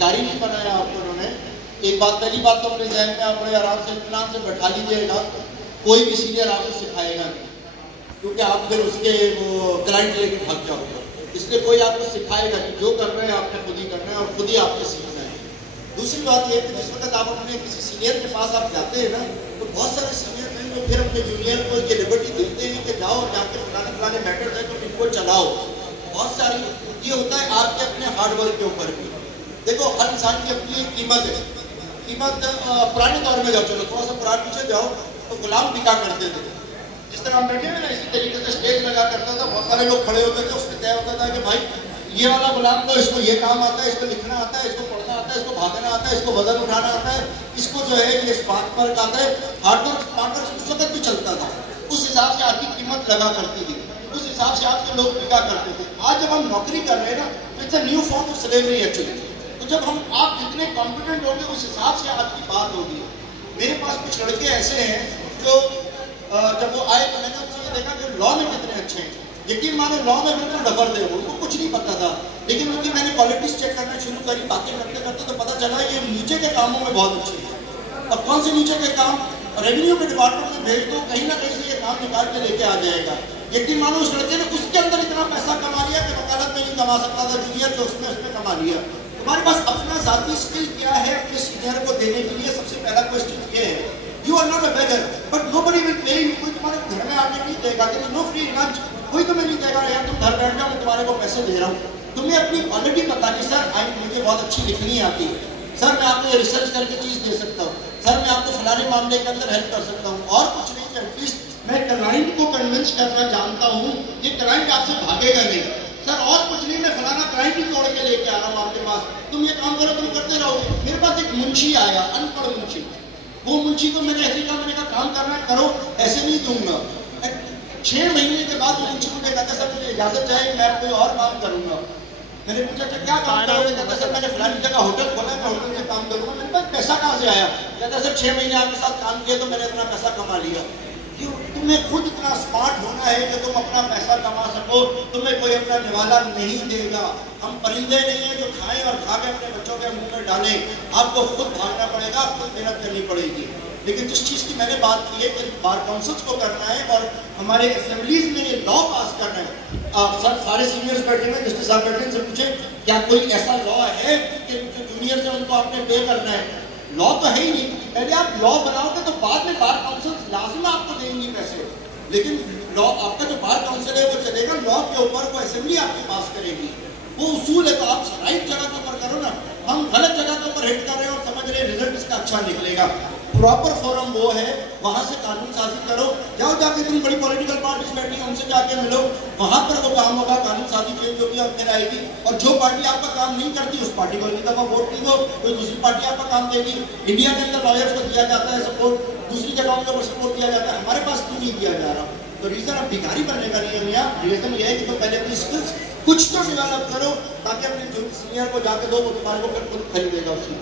भिखारी नहीं बनाया आपको उन्होंने। एक बात, पहली बात तो अपने जहन में आप बड़े आराम से इत्मीनान से बैठा लीजिएगा, कोई भी सीनियर आपको सिखाएगा नहीं, क्योंकि आप फिर उसके वो क्लाइंट लेके भाग जाओगे। इसलिए कोई आपको सिखाएगा नहीं, जो कर रहे हैं आपने खुद ही करना है और खुद ही आपने सीखना है। दूसरी बात यह कि जिस वक्त आप अपने किसी सीनियर के पास आप जाते हैं ना, तो बहुत सारे सीनियर हैं जो फिर अपने जूनियर को ये लिबर्टी देते हैं कि जाओ जाके फलाने मैटर्स है तो इनको चलाओ। बहुत सारी ये होता है आपके अपने हार्डवर्क के ऊपर भी। देखो, हर इंसान की अपनी एक कीमत है। कीमत पुराने दौर में जाओ, चलो थोड़ा सा पुराने पीछे जाओ, तो गुलाम बिका करते थे। जिस तरह हम बैठे हुए ना, इसी तरीके से स्टेज लगा करता था, बहुत सारे लोग खड़े होते थे, उसमें तय होता था कि भाई ये वाला गुलाम को, इसको ये काम आता है, इसको लिखना आता है, इसको पढ़ना आता है, इसको भागना आता है, इसको वजन उठाना आता है, इसको जो है ये स्पार्क वर्क आता है। हार्डवर्क उस वक्त भी चलता था, उस हिसाब से आपकी कीमत लगा करती थी, उस हिसाब से आपके लोग बिका करते थे। आज जब हम नौकरी कर रहे हैं ना, तो it's a new form of slavery actually. तो जब हम आप जितने कॉम्पिटेंट होंगे उस हिसाब से आपकी बात होगी। मेरे पास कुछ लड़के ऐसे हैं जो जब वो आए तो मैंने उनसे देखा कि लॉ में कितने अच्छे हैं। यकीन माने लॉ में बिल्कुल डफर थे, उनको कुछ नहीं पता था, लेकिन उनकी मैंने क्वालिटीज चेक करना शुरू करी, बातें करते करते तो पता चला ये नीचे के कामों में बहुत अच्छे हैं। और कौन से नीचे के काम? रेवेन्यू के डिपार्टमेंट में भेज दो, कहीं ना कहीं से ये काम निकाल के लेके आ जाएगा। यकीन मानो उस लड़के ने उसके अंदर इतना पैसा कमा लिया कि वकालत में नहीं कमा सकता था जूनियर, जो उसमें कमा लिया। तुम्हारे पास अपना जाती स्किल क्या है अपने सीनियर को देने के लिए? सबसे पहला क्वेश्चन ये है, you are not a beggar but nobody will pay you. कोई तुम्हारे घर में आके नहीं देगा, नो फ्री लंच, कोई तुम्हें नहीं देगा यार तुम घर बैठ जाओ, मैं तुम्हारे को पैसे दे रहा हूँ। तुम्हें अपनी क्वालिटी बतानी, सर मुझे बहुत अच्छी लिखनी आती है, सर मैं आपको ये रिसर्च करके चीज दे सकता हूँ, सर मैं आपको फलाने मामले के अंदर हेल्प कर सकता हूँ, और कुछ नहीं, एटलीस्ट मैं क्लाइंट को कन्विंस करना जानता हूँ, ये क्लाइंट आपसे भागेगा नहीं, सर और कुछ नहीं, मैं फलाना क्लाइंट ही तोड़ के लेके आ रहा हूँ आपके पास, तुम ये काम करो, तुम करते रहोगे। मेरे पास एक मुंशी आया, अनपढ़ मुंशी, वो मुंशी को मैंने ऐसे कहा, मैंने कहा काम करना करो, ऐसे नहीं दूंगा। 6 महीने के बाद मुंशी मुझे कहता, सर मुझे इजाजत चाहिए, मैं कोई और काम करूंगा। मैंने पूछा क्या काम करोगे? कहता सर मैंने फलानी जगह होटल खोला, मैं होटल में काम करूंगा। मैंने कहा पैसा कहाँ से आया? कहता सर 6 महीने आपके साथ काम किया तो मैंने इतना पैसा कमा लिया। क्यों? तुम्हें खुद इतना स्मार्ट होना है कि तुम अपना पैसा कमा सको, तुम्हें कोई अपना निवाला नहीं देगा। हम परिंदे नहीं है जो खाएं और खा के अपने बच्चों के मुंह में डालें, आपको खुद भागना पड़ेगा, खुद मेहनत करनी पड़ेगी। लेकिन जिस चीज़ की मैंने बात की है कि बार काउंसिल्स को करना है और हमारे असेंबलीज में ये लॉ पास करना है। आप सब सारे सीनियर्स बैठे हुए, जस्टिस साहब बैठे, से पूछे क्या कोई ऐसा लॉ है कि जो जूनियर है उनको आपने पे करना है? लॉ तो है ही नहीं। पहले आप लॉ बनाओगे तो बाद में बार काउंसिल लाजमी आपको देंगी पैसे, लेकिन लॉ आपका जो बार काउंसिल है वो चलेगा लॉ के ऊपर, वो असेंबली आपके पास करेगी, वो उसूल है। तो आप राइट जगह के ऊपर करो ना, हम गलत जगह के ऊपर हिट कर रहे हैं और समझ रहे हैं रिजल्ट इसका अच्छा निकलेगा। प्रॉपर फोरम वो है, वहां से कानून साजी करो, जाओ जाके तुम बड़ी पॉलिटिकल पार्टीज बैठी हैं उनसे जाके मिलो, वहां पर वो काम होगा, कानून साजी चेंज होगी और फिर आएगी। और जो पार्टी आपका काम नहीं करती उस पार्टी को एक दफा वोट नहीं दो, कोई दूसरी पार्टी आपका काम देगी। इंडिया के अंदर लॉयर्स को दिया जाता है सपोर्ट, दूसरी जगहों के ऊपर सपोर्ट दिया जाता है, हमारे पास क्यों नहीं दिया जा रहा? तो रीजन अब भिखारी बनने का नहीं है, रीजन ये है कि तुम पहले अपनी स्किल्स कुछ तो डेवलप करो, ताकि अपने जो सीनियर को जाके दो, वो तुम्हारे को फिर खुद खरीदेगा उसकी।